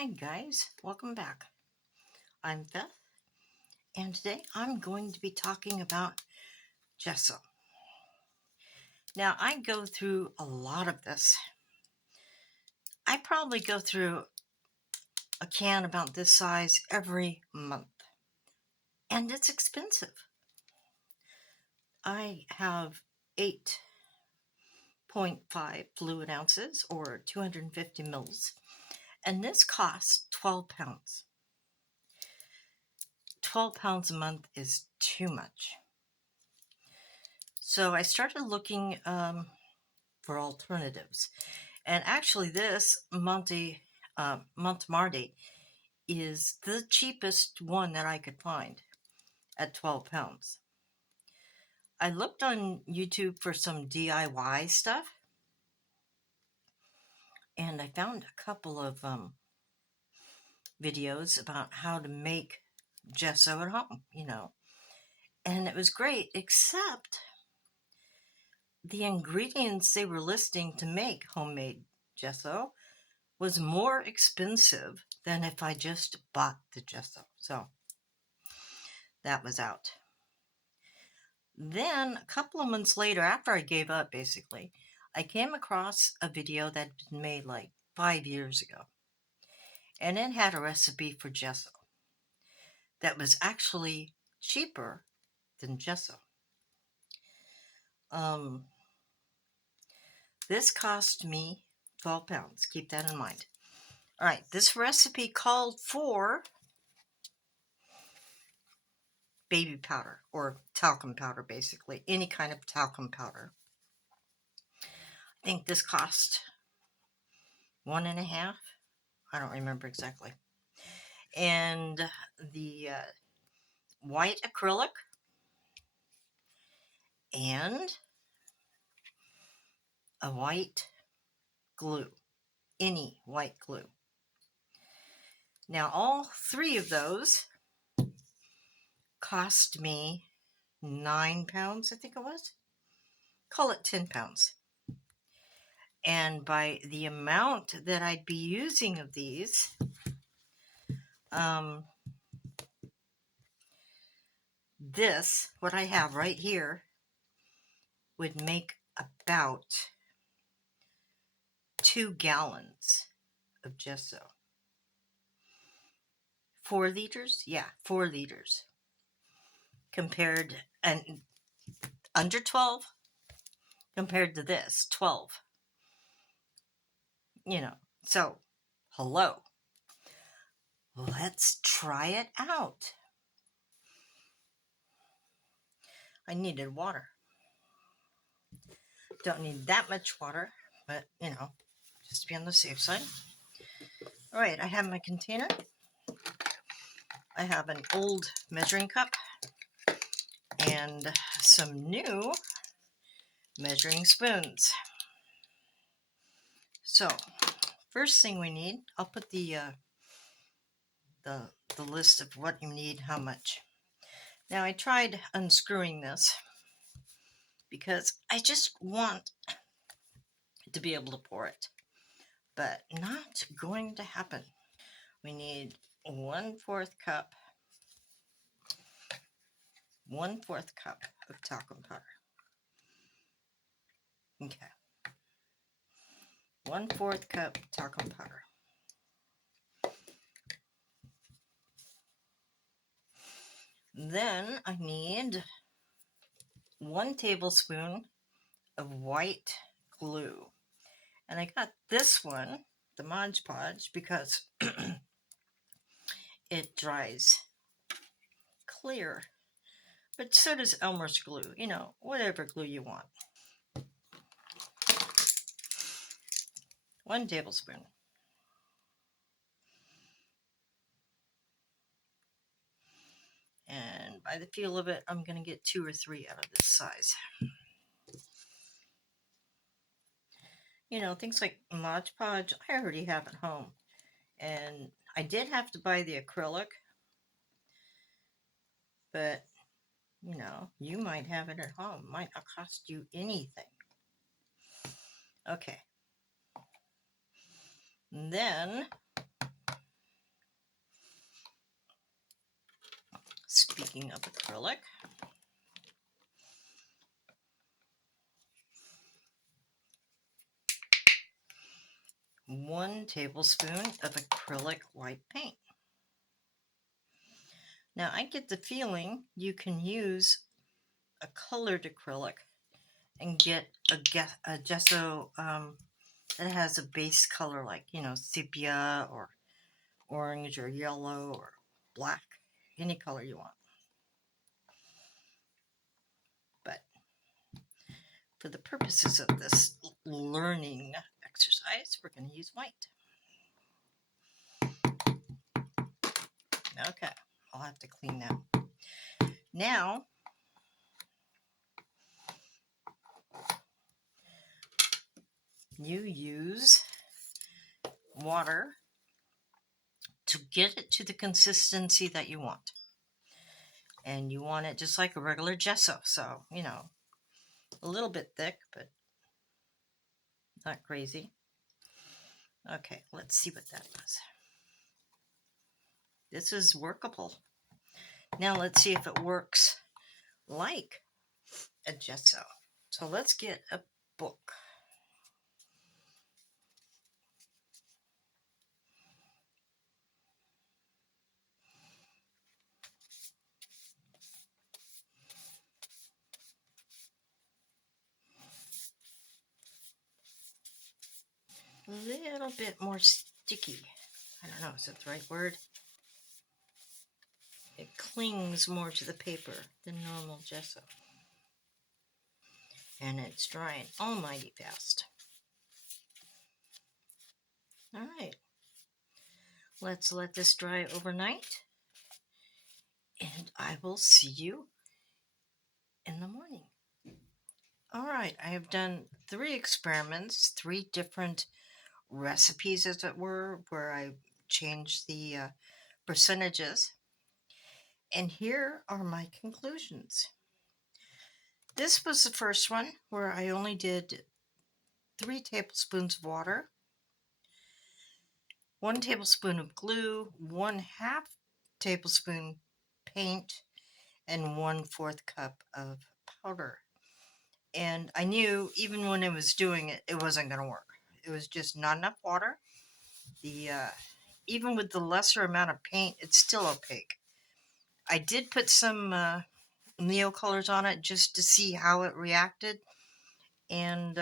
Hi guys, welcome back. I'm Beth, and today I'm going to be talking about gesso. Now, I go through a lot of this. I probably go through a can about this size every month, and it's expensive. I have 8.5 fluid ounces or 250 mils, and this costs 12 pounds. 12 pounds a month is too much. So I started looking for alternatives. And actually, this Montemardi is the cheapest one that I could find at 12 pounds. I looked on YouTube for some DIY stuff, and I found a couple of videos about how to make gesso at home, and it was great, except the ingredients they were listing to make homemade gesso was more expensive than if I just bought the gesso. So that was out. Then a couple of months later, after I gave up, basically, I came across a video that had been made like 5 years ago. And it had a recipe for gesso that was actually cheaper than gesso. This cost me 12 pounds. Keep that in mind. All right, this recipe called for baby powder or talcum powder, basically, any kind of talcum powder. I think this cost 1.5. I don't remember exactly. And the white acrylic and a white glue, any white glue. Now, all three of those cost me 9 pounds, I think it was. Call it 10 pounds. And by the amount that I'd be using of these, this, what I have right here, would make about 2 gallons of gesso. 4 liters? Yeah, 4 liters. Compared, and under 12 compared to this, 12. So, hello. Let's try it out. I needed water. Don't need that much water, but, just to be on the safe side. All right, I have my container. I have an old measuring cup and some new measuring spoons. So, first thing we need, I'll put the list of what you need, how much. Now, I tried unscrewing this because I just want to be able to pour it, but not going to happen. We need 1/4 cup, 1/4 cup of talcum powder. Okay. 1/4 cup talcum powder. Then I need 1 tablespoon of white glue. And I got this one, the Mod Podge, because it dries clear. But so does Elmer's glue, whatever glue you want. 1 tablespoon. And by the feel of it, I'm going to get 2 or 3 out of this size. Things like Mod Podge, I already have at home. And I did have to buy the acrylic, but, you might have it at home. It might not cost you anything. Okay. And then Speaking of acrylic, 1 tablespoon of acrylic white paint. Now I get the feeling you can use a colored acrylic and get a gesso that has a base color like, sepia or orange or yellow or black, any color you want. But for the purposes of this learning exercise, we're going to use white. Okay, I'll have to clean that. Now, you use water to get it to the consistency that you want. And you want it just like a regular gesso. So, a little bit thick, but not crazy. Okay, let's see what that does. This is workable. Now let's see if it works like a gesso. So let's get a book. A little bit more sticky. I don't know, is that the right word? It clings more to the paper than normal gesso. And it's drying almighty fast. All right, let's let this dry overnight, and I will see you in the morning. All right, I have done 3 experiments, 3 different recipes, as it were, where I changed the percentages. And here are my conclusions. This was the first one where I only did 3 tablespoons of water, 1 tablespoon of glue, 1/2 tablespoon paint, and 1/4 cup of powder. And I knew even when I was doing it, it wasn't going to work. It was just not enough water. Even with the lesser amount of paint, it's still opaque. I did put some Neo colors on it just to see how it reacted, and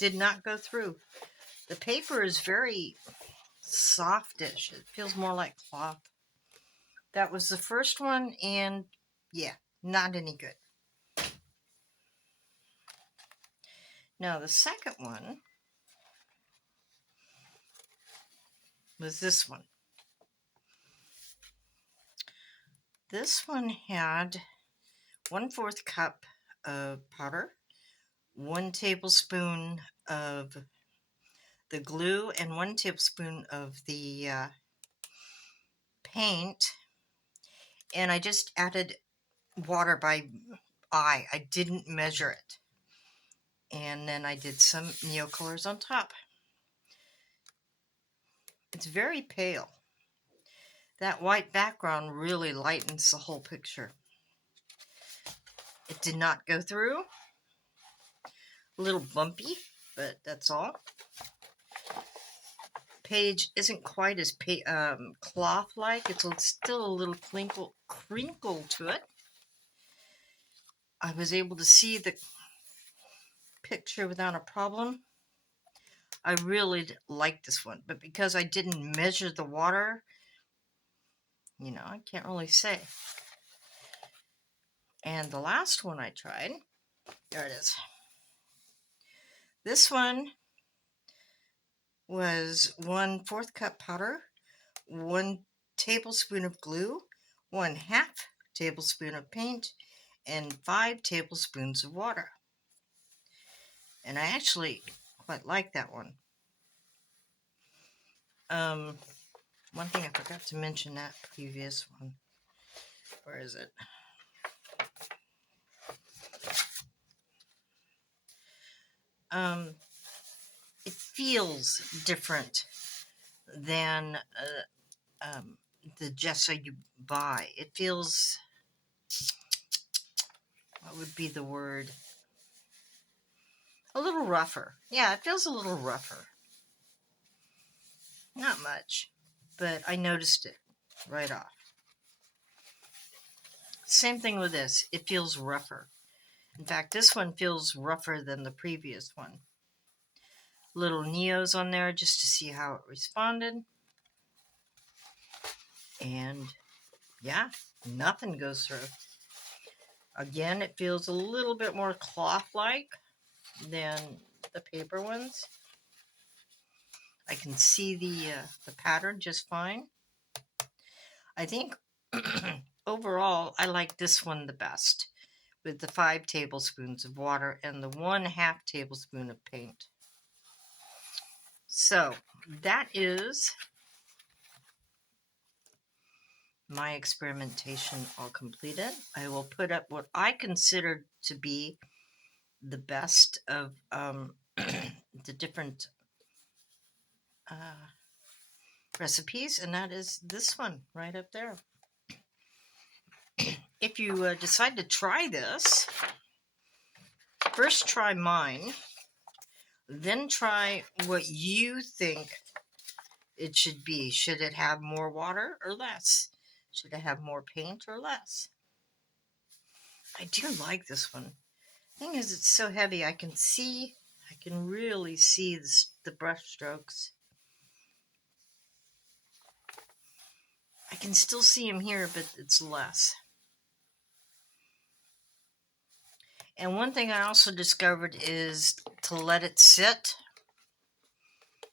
did not go through. The paper is very softish. It feels more like cloth. That was the first one, and not any good. Now the second one was this one. This one had 1/4 cup of powder, 1 tablespoon of the glue, and 1 tablespoon of the paint. And I just added water by eye. I didn't measure it. And then I did some Neo colors on top. It's very pale. That white background really lightens the whole picture. It did not go through. A little bumpy, but that's all. Page isn't quite as cloth-like. It's still a little crinkle to it. I was able to see the picture without a problem. I really like this one, but because I didn't measure the water, I can't really say. And the last one I tried, there it is. This one was 1/4 cup powder, 1 tablespoon of glue, 1/2 tablespoon of paint, and 5 tablespoons of water. And I actually quite like that one. One thing I forgot to mention that previous one. Where is it? It feels different than the gesso you buy. It feels, what would be the word? A little rougher. Yeah, it feels a little rougher. Not much, but I noticed it right off. Same thing with this. It feels rougher. In fact, this one feels rougher than the previous one. Little neos on there just to see how it responded. And yeah, nothing goes through. Again, it feels a little bit more cloth-like than the paper ones. I can see the pattern just fine. I think overall, I like this one the best, with the 5 tablespoons of water and the 1/2 tablespoon of paint. So that is my experimentation all completed. I will put up what I consider to be the best of the different recipes, and that is this one right up there. If you decide to try this, first try mine, then try what you think it should be. Should it have more water or less? Should it have more paint or less? I do like this one. Thing is, it's so heavy. I can really see the brush strokes. I can still see them here, but it's less. And one thing I also discovered is to let it sit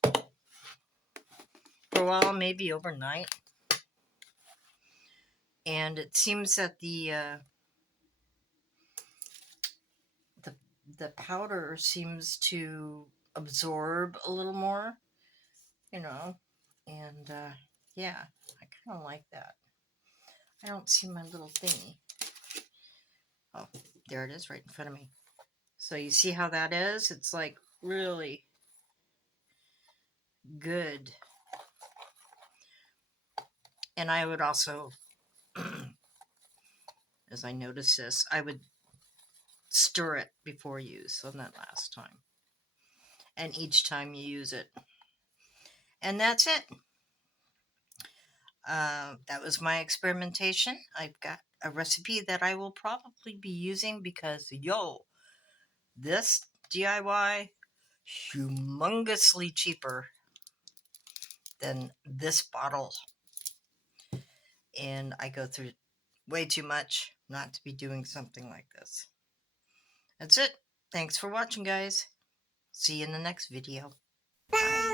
for a while, maybe overnight. And it seems that the powder seems to absorb a little more, and yeah, I kind of like that. I don't see my little thingy. Oh, there it is right in front of me. So you see how that is? It's like really good. And I would also, as I notice this, I would stir it before use on that last time. And each time you use it. And that's it. That was my experimentation. I've got a recipe that I will probably be using because, this DIY, humongously cheaper than this bottle. And I go through way too much not to be doing something like this. That's it. Thanks for watching, guys. See you in the next video. Bye.